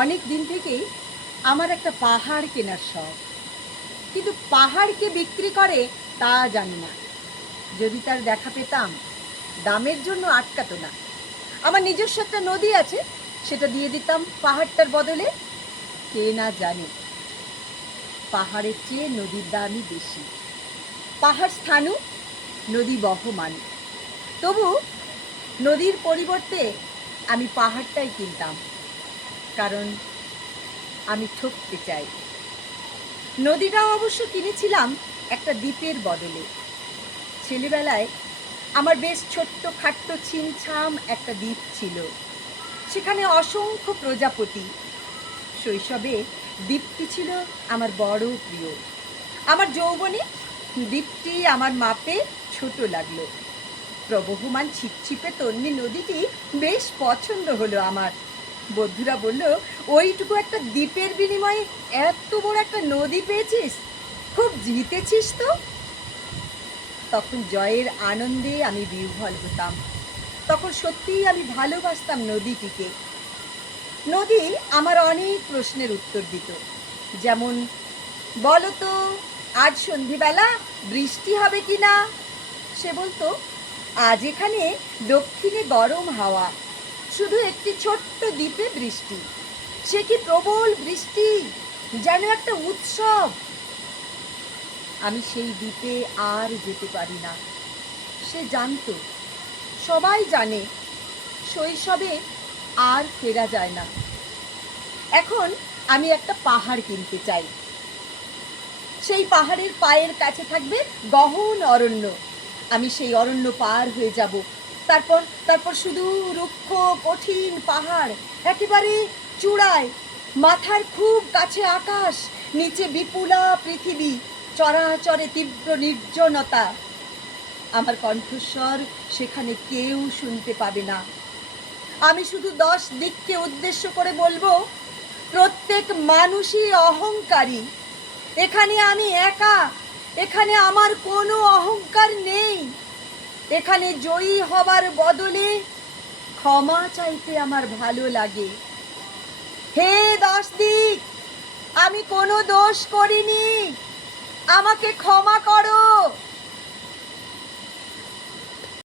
অনেক দিন থেকেই আমার একটা পাহাড় কেনার শখ। কিন্তু পাহাড় কে বিক্রি করে তা জানি না। যদি তার দেখা পেতাম, দামের জন্য আটকাতো না। আমার নিজস্ব একটা নদী আছে, সেটা দিয়ে দিতাম পাহাড়টার বদলে। কে না জানে পাহাড়ের চেয়ে নদীর দামই বেশি। পাহাড় স্থাণু, নদী বহমান। তবু নদীর পরিবর্তে আমি পাহাড়টাই কিনতাম, কারণ আমি ঠকতে চাই। নদীটাও অবশ্য কিনেছিলাম একটা দ্বীপের বদলে। ছেলেবেলায় আমার বেশ ছোট্ট খাট্ট ছিমছাম একটা দ্বীপ ছিল, সেখানে অসংখ্য প্রজাপতি। শৈশবে দ্বীপটি ছিল আমার বড় প্রিয়। আমার যৌবনে দ্বীপটি আমার মাপে ছোট লাগলো। প্রবহমান ছিপছিপে তন্বী নদীটি বেশ পছন্দ হলো আমার। বন্ধুরা বলল, ওইটুকু একটা দ্বীপের বিনিময়ে এত বড় একটা নদী পেয়েছিস, খুব জিতেছিস তো। তখন জয়ের আনন্দে আমি বিহ্বল হতাম। তখন সত্যিই আমি ভালোবাসতাম নদীটিকে। নদী আমার অনেক প্রশ্নের উত্তর দিত। যেমন, বলো তো আজ সন্ধিবেলা বৃষ্টি হবে কি না। সে বলতো, আজ এখানে দক্ষিণে গরম হাওয়া, শুধু একটি ছোট্ট দ্বীপে বৃষ্টি। সে কি প্রবল বৃষ্টি, যেন একটা উৎসব। আমি সেই দ্বীপে আর যেতে পারি না। সে জানতো, সবাই জানে, শৈশবে আর ফেরা যায় না। এখন আমি একটা পাহাড় কিনতে চাই। সেই পাহাড়ের পায়ের কাছে থাকবে গহন অরণ্য। আমি সেই অরণ্য পার হয়ে যাব। তারপর তারপর শুধু রুক্ষ কঠিন পাহাড়, একেবারে চূড়ায়। মাথার খুব কাছে আকাশ, নিচে বিপুলা পৃথিবী, চরাচরে তীব্র নির্জনতা। আমার কণ্ঠস্বর সেখানে কেউ শুনতে পাবে না। আমি শুধু 10 দিককে উদ্দেশ্য করে বলবো, প্রত্যেক মানুষই অহংকারী। এখানে আমি একা, এখানে আমার কোনো অহংকার নেই। এখানে জয়ী হবার বদলে ক্ষমা চাইতে আমার ভালো লাগে। হে 10 দিক, আমি কোনো দোষ করিনি, আমাকে ক্ষমা করো।